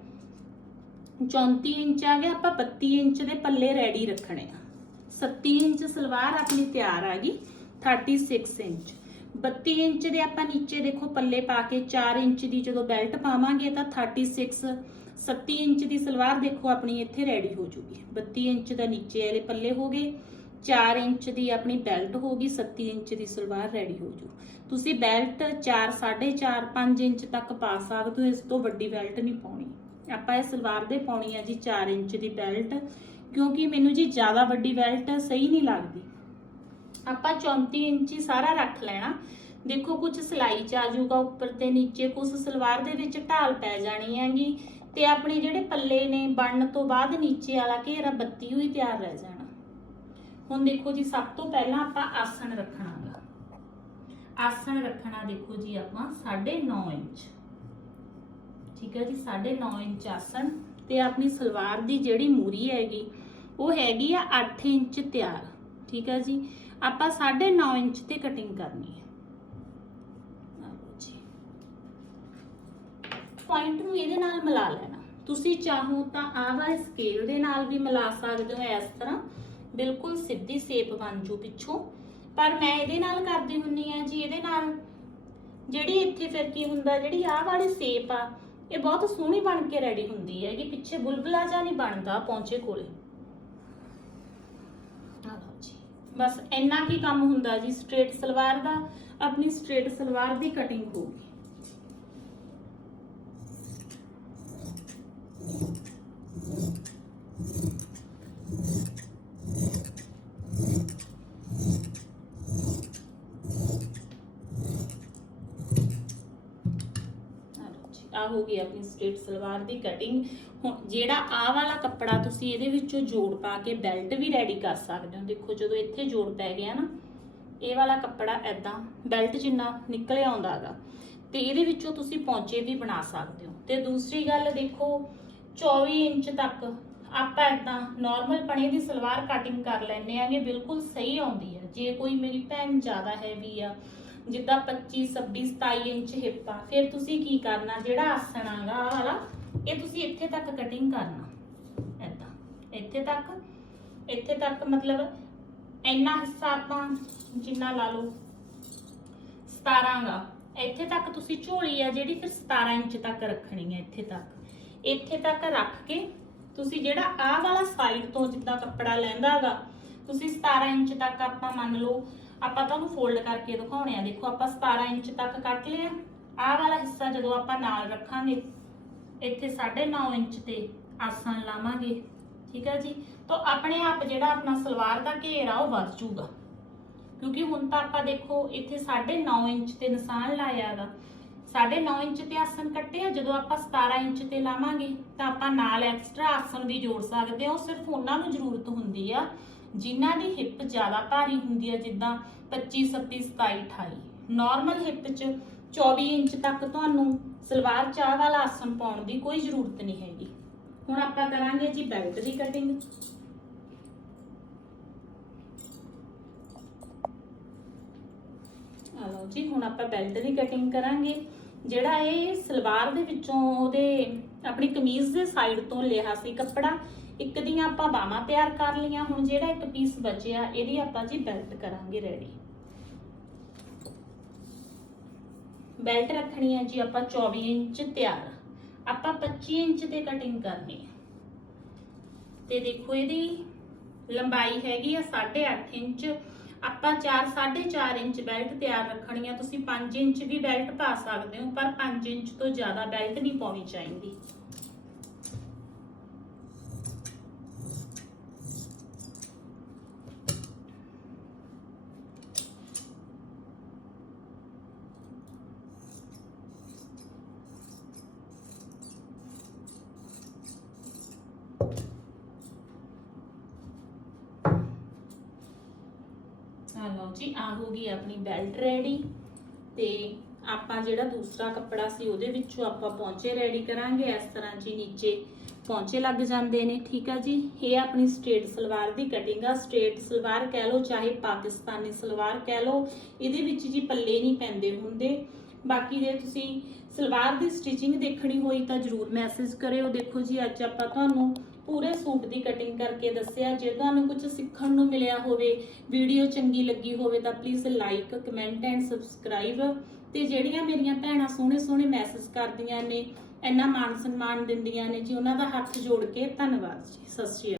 34 ਇੰਚ ਆ ਗਿਆ, ਆਪਾਂ 32 ਇੰਚ ਦੇ ਪੱਲੇ ਰੈਡੀ ਰੱਖਣੇ ਆ। 37 ਇੰਚ ਸਲਵਾਰ ਆਪਣੀ ਤਿਆਰ ਆ ਗਈ 36 ਇੰਚ। 32 ਇੰਚ ਦੇ ਆਪਾਂ ਨੀਚੇ ਦੇਖੋ ਪੱਲੇ ਪਾ ਕੇ 4 ਇੰਚ ਦੀ ਜਦੋਂ ਬੈਲਟ ਪਾਵਾਂਗੇ ਤਾਂ 36 37 ਇੰਚ ਦੀ ਸਲਵਾਰ ਦੇਖੋ ਆਪਣੀ ਇੱਥੇ ਰੈਡੀ ਹੋ ਜੂਗੀ। 32 ਇੰਚ ਦਾ ਨੀਚੇ ਵਾਲੇ ਪੱਲੇ ਹੋ ਗਏ 4 ਇੰਚ ਦੀ ਆਪਣੀ ਬੈਲਟ ਹੋ ਗਈ 37 ਇੰਚ ਦੀ ਸਲਵਾਰ ਰੈਡੀ ਹੋ ਜੂ। ਤੁਸੀਂ ਬੈਲਟ 4 4.5 5 ਇੰਚ ਤੱਕ ਪਾ ਸਕਦੇ ਹੋ, ਇਸ ਤੋਂ ਵੱਡੀ ਬੈਲਟ ਨਹੀਂ ਪਾਉਣੀ। ਆਪਾਂ ਇਹ ਸਲਵਾਰ ਦੇ ਪਾਉਣੀ ਆ ਜੀ 4 ਇੰਚ ਦੀ ਬੈਲਟ, ਕਿਉਂਕਿ ਮੈਨੂੰ ਜੀ ਜ਼ਿਆਦਾ ਵੱਡੀ ਬੈਲਟ ਸਹੀ ਨਹੀਂ ਲੱਗਦੀ। ਆਪਾਂ 34 ਇੰਚ ਹੀ ਸਾਰਾ ਰੱਖ ਲੈਣਾ। ਦੇਖੋ ਕੁਝ ਸਲਾਈ ਚ ਆ ਜਾਊਗਾ ਉੱਪਰ ਤੇ ਨੀਚੇ ਕੁਝ ਸਲਵਾਰ ਦੇ ਵਿੱਚ ਢਾਲ ਪੈ ਜਾਣੀ ਹੈਗੀ ਤੇ ਆਪਣੇ ਜਿਹੜੇ ਪੱਲੇ ਨੇ ਬਣਨ ਤੋਂ ਬਾਅਦ ਨੀਚੇ ਵਾਲਾ ਘੇਰਾ ਬੱਤੀ ਹੋਈ ਤਿਆਰ ਰਹਿ ਜਾਣਾ। ਹੁਣ ਦੇਖੋ ਜੀ, ਸਭ ਤੋਂ ਪਹਿਲਾਂ ਆਪਾਂ ਆਸਣ ਰੱਖਣਾ ਗਾ ਆਸਣ ਰੱਖਣਾ ਦੇਖੋ ਜੀ ਆਪਾਂ 9.5 ਇੰਚ। ਠੀਕ ਹੈ ਜੀ 9.5 ਇੰਚ ਆਸਣ ਤੇ ਆਪਣੀ ਸਲਵਾਰ ਦੀ ਜਿਹੜੀ ਮੂਰੀ ਹੈਗੀ, ਉਹ ਹੈਗੀ ਆ 8 ਇੰਚ ਤਿਆਰ। ਠੀਕ ਹੈ ਜੀ। ਆਪਾਂ 9.5 ਇੰਚ ਤੇ ਕਟਿੰਗ ਕਰਨੀ ਹੈ। ਪੁਆਇੰਟ ਨੂੰ ਇਹਦੇ ਨਾਲ ਮਿਲਾ ਲੈਣਾ। ਤੁਸੀਂ ਚਾਹੋ ਤਾਂ ਆਹ ਵਾਲੇ ਸਕੇਲ ਦੇ ਨਾਲ ਵੀ ਮਿਲਾ ਸਕਦੇ ਹੋ ਇਸ ਤਰ੍ਹਾਂ। ਬਿਲਕੁਲ ਸਿੱਧੀ ਸ਼ੇਪ ਬਣ ਜੂ ਪਿੱਛੋਂ। ਪਰ ਮੈਂ ਇਹਦੇ ਨਾਲ ਕਰਦੀ ਹੁੰਨੀ ਆ ਜੀ, ਇਹਦੇ ਨਾਲ। ਜਿਹੜੀ ਇੱਥੇ ਫਿਰ ਕੀ ਹੁੰਦਾ, ਜਿਹੜੀ ਆਹ ਵਾਲੀ ਸ਼ੇਪ ਆ, ਇਹ ਬਹੁਤ ਸੋਹਣੀ ਬਣ ਕੇ ਰੈਡੀ ਹੁੰਦੀ ਹੈਗੀ। ਪਿੱਛੇ ਬੁਲਬੁਲਾ ਜਾਂ ਨਹੀਂ ਬਣਦਾ ਪੌਂਚੇ ਕੋਲੇ ਆਹ ਲਓ ਜੀ ਬਸ ਇੰਨਾ ਕੀ ਕੰਮ ਹੁੰਦਾ ਜੀ ਸਟ੍ਰੇਟ ਸਲਵਾਰ ਦਾ, ਆਪਣੀ ਸਟ੍ਰੇਟ ਸਲਵਾਰ ਦੀ ਕਟਿੰਗ ਹੋਊਗੀ ਆ ਹੋ ਗਈ ਆਪਣੀ ਸਟ੍ਰੇਟ ਸਲਵਾਰ ਦੀ ਕਟਿੰਗ ਜਿਹੜਾ ਆ ਵਾਲਾ ਕੱਪੜਾ ਤੁਸੀਂ ਇਹਦੇ ਵਿੱਚੋਂ ਜੋੜ ਪਾ ਕੇ ਬੈਲਟ ਵੀ ਰੈਡੀ ਕਰ ਸਕਦੇ ਹੋ। ਦੇਖੋ ਜਦੋਂ ਇੱਥੇ ਜੋੜ ਪੈ ਗਿਆ ਨਾ, ਇਹ ਵਾਲਾ ਕੱਪੜਾ ਐਦਾਂ ਬੈਲਟ ਜਿੰਨਾ ਨਿਕਲ ਆਉਂਦਾਗਾ ਤੇ ਇਹਦੇ ਵਿੱਚੋਂ ਤੁਸੀਂ ਪੌਂਚੇ ਵੀ ਬਣਾ ਸਕਦੇ ਹੋ। ਤੇ ਦੂਸਰੀ ਗੱਲ ਦੇਖੋ 24 ਇੰਚ ਤੱਕ ਆਪਾਂ ਐਦਾਂ ਨਾਰਮਲ ਪਣੇ ਦੀ ਸਲਵਾਰ ਕਟਿੰਗ ਕਰ ਲੈਂਦੇ ਆਂਗੇ ਬਿਲਕੁਲ ਸਹੀ ਆਉਂਦੀ ਹੈ। ਜੇ ਕੋਈ ਮੇਰੀ ਭੈਣ ਜ਼ਿਆਦਾ ਹੈਵੀ ਆ ਜਿੱਦਾਂ 25 26 27 ਇੰਚ ਹਿੱਪ ਆ। ਫਿਰ ਤੁਸੀਂ ਕੀ ਕਰਨਾ? ਜਿਹੜਾ ਆਸਣ ਆਗਾ ਵਾਲਾ, ਇਹ ਤੁਸੀਂ ਇੱਥੇ ਤੱਕ ਕਟਿੰਗ ਕਰਨਾ। ਐਦਾਂ ਇੱਥੇ ਤੱਕ ਇੱਥੇ ਤੱਕ ਮਤਲਬ ਇੰਨਾ ਹਿੱਸਾ ਆਪਾਂ ਜਿੰਨਾ ਲਾ ਲਓ 17 ਗਾ ਇੱਥੇ ਤੱਕ ਤੁਸੀਂ ਝੋਲੀ ਆ ਜਿਹੜੀ ਫਿਰ 17 ਇੰਚ ਤੱਕ ਰੱਖਣੀ ਹੈ ਇੱਥੇ ਤੱਕ। ਇੱਥੇ ਤੱਕ ਰੱਖ ਕੇ ਤੁਸੀਂ ਜਿਹੜਾ ਆਹ ਵਾਲਾ ਸਾਈਡ ਤੋਂ ਜਿੱਦਾਂ ਕੱਪੜਾ ਲੈਂਦਾ ਲੈਂਦਾਗਾ ਤੁਸੀਂ 17 ਇੰਚ ਤੱਕ ਆਪਾਂ ਮੰਨ ਲਓ ਆਪਾਂ ਤੁਹਾਨੂੰ ਫੋਲਡ ਕਰਕੇ ਦਿਖਾਉਣੇ ਆ। ਦੇਖੋ, ਆਪਾਂ 17 ਇੰਚ ਤੱਕ ਕੱਟ ਲਿਆ। ਆਹ ਵਾਲਾ ਹਿੱਸਾ ਜਦੋਂ ਆਪਾਂ ਨਾਲ ਰੱਖਾਂਗੇ, ਇੱਥੇ 9.5 ਇੰਚ ਤੇ ਆਸਣ ਲਾਵਾਂਗੇ। ਠੀਕ ਹੈ ਜੀ? ਤਾਂ ਆਪਣੇ ਆਪ ਜਿਹੜਾ ਆਪਣਾ ਸਲਵਾਰ ਦਾ ਘੇਰ ਆ, ਉਹ ਵੱਧ ਜੂਗਾ ਕਿਉਂਕਿ ਹੁਣ ਤਾਂ ਆਪਾਂ ਦੇਖੋ, ਇੱਥੇ 9.5 ਇੰਚ ਤੇ ਨਿਸ਼ਾਨ ਲਾਇਆਗਾ 9.5 ਇੰਚ ਤੇ ਆਸਣ ਕੱਟਿਆ। ਜਦੋਂ ਆਪਾਂ 17 ਇੰਚ ਤੇ ਲਾਵਾਂਗੇ, ਤਾਂ ਆਪਾਂ ਨਾਲ ਐਕਸਟਰਾ ਆਸਣ ਵੀ ਜੋੜ ਸਕਦੇ ਹਾਂ। ਉਹ ਸਿਰਫ ਉਹਨਾਂ ਨੂੰ ਜ਼ਰੂਰਤ ਹੁੰਦੀ ਆ ਜਿਨ੍ਹਾਂ ਦੀ ਹਿੱਪ ਜ਼ਿਆਦਾ ਭਾਰੀ ਹੁੰਦੀ ਆ ਜਿੱਦਾਂ 25 26 27 28 ਨਾਰਮਲ ਹਿੱਪ 'ਚ 24 ਇੰਚ ਤੱਕ ਤੁਹਾਨੂੰ ਸਲਵਾਰ ਚਾਹ ਵਾਲਾ ਆਸਣ ਪਾਉਣ ਦੀ ਕੋਈ ਜ਼ਰੂਰਤ ਨਹੀਂ ਹੈਗੀ। ਹੁਣ ਆਪਾਂ ਕਰਾਂਗੇ ਜੀ ਬੈਲਟ ਦੀ ਕਟਿੰਗ ਆ ਜੀ, ਹੁਣ ਆਪਾਂ ਬੈਲਟ ਦੀ ਕਟਿੰਗ ਕਰਾਂਗੇ। ਜਿਹੜਾ ਇਹ ਸਲਵਾਰ ਦੇ ਵਿੱਚੋਂ ਉਹਦੇ ਆਪਣੀ ਕਮੀਜ਼ ਦੇ ਸਾਈਡ ਤੋਂ ਲਿਆ ਸੀ ਕੱਪੜਾ ਇੱਕ ਦੀਆਂ ਆਪਾਂ ਬਾਹਾਂ ਤਿਆਰ ਕਰ ਲਈਆਂ, ਹੁਣ ਜਿਹੜਾ ਇੱਕ ਪੀਸ ਬਚਿਆ, ਇਹਦੀ ਆਪਾਂ ਜੀ ਬੈਲਟ ਕਰਾਂਗੇ ਰੈਡੀ ਬੈਲਟ ਰੱਖਣੀ ਹੈ ਜੀ ਆਪਾਂ 24 ਇੰਚ ਤਿਆਰ। ਆਪਾਂ 25 ਇੰਚ ਤੇ ਕਟਿੰਗ ਕਰਨੀ ਹੈ। ਤੇ ਦੇਖੋ ਇਹਦੀ ਲੰਬਾਈ ਹੈਗੀ ਆ 8.5 ਇੰਚ। ਆਪਾਂ 4 4.5 ਇੰਚ ਬੈਲਟ ਤਿਆਰ ਰੱਖਣੀ ਆ। ਤੁਸੀਂ 5 ਇੰਚ ਵੀ ਬੈਲਟ ਪਾ ਸਕਦੇ ਹੋ, ਪਰ 5 ਇੰਚ ਤੋਂ ਜ਼ਿਆਦਾ ਬੈਲਟ ਨਹੀਂ ਪਾਉਣੀ ਚਾਹੀਦੀ। ਆ ਲਓ ਜੀ ਆ ਹੋ ਗਈ ਆਪਣੀ ਬੈਲਟ ਰੈਡੀ ਤੇ ਆਪਾਂ ਜਿਹੜਾ ਦੂਸਰਾ ਕੱਪੜਾ ਸੀ ਉਹਦੇ ਵਿੱਚੋਂ ਆਪਾਂ ਪੌਂਚੇ ਰੈਡੀ ਕਰਾਂਗੇ। ਇਸ ਤਰ੍ਹਾਂ ਜੀ ਨੀਚੇ ਪੌਂਚੇ ਲੱਗ ਜਾਂਦੇ ਨੇ, ਠੀਕ ਆ ਜੀ? ਇਹ ਆਪਣੀ ਸਟੇਟ ਸਲਵਾਰ ਦੀ ਕਟਿੰਗ ਆ। ਸਟੇਟ ਸਲਵਾਰ ਕਹਿ ਲਓ, ਚਾਹੇ ਪਾਕਿਸਤਾਨੀ ਸਲਵਾਰ ਕਹਿ ਲਓ, ਇਹਦੇ ਵਿੱਚ ਜੀ ਪੱਲੇ ਨਹੀਂ ਪੈਂਦੇ ਹੁੰਦੇ। ਬਾਕੀ ਜੇ ਤੁਸੀਂ ਸਲਵਾਰ ਦੀ ਸਟਿਚਿੰਗ ਦੇਖਣੀ ਹੋਈ ਤਾਂ ਜਰੂਰ ਮੈਸੇਜ ਕਰਿਓ। ਦੇਖੋ ਜੀ, ਅੱਜ ਆਪਾਂ ਤੁਹਾਨੂੰ ਪੂਰੇ ਸੂਟ ਦੀ ਕਟਿੰਗ ਕਰਕੇ ਦੱਸਿਆ ਜੇ ਤੁਹਾਨੂੰ ਕੁਝ ਸਿੱਖਣ ਨੂੰ ਮਿਲਿਆ ਹੋਵੇ ਵੀਡੀਓ ਚੰਗੀ ਲੱਗੀ ਹੋਵੇ ਤਾਂ please like comment and subscribe ਤੇ ਜਿਹੜੀਆਂ ਮੇਰੀਆਂ ਭੈਣਾਂ ਸੋਹਣੇ ਸੋਹਣੇ ਮੈਸੇਜ ਕਰਦੀਆਂ ਨੇ, ਇੰਨਾ ਮਾਣ ਸਨਮਾਨ ਦਿੰਦੀਆਂ ਨੇ ਜੀ, ਉਹਨਾਂ ਦਾ ਹੱਥ ਜੋੜ ਕੇ ਧੰਨਵਾਦ ਜੀ, ਸਤਿ ਸ਼੍ਰੀ ਅਕਾਲ।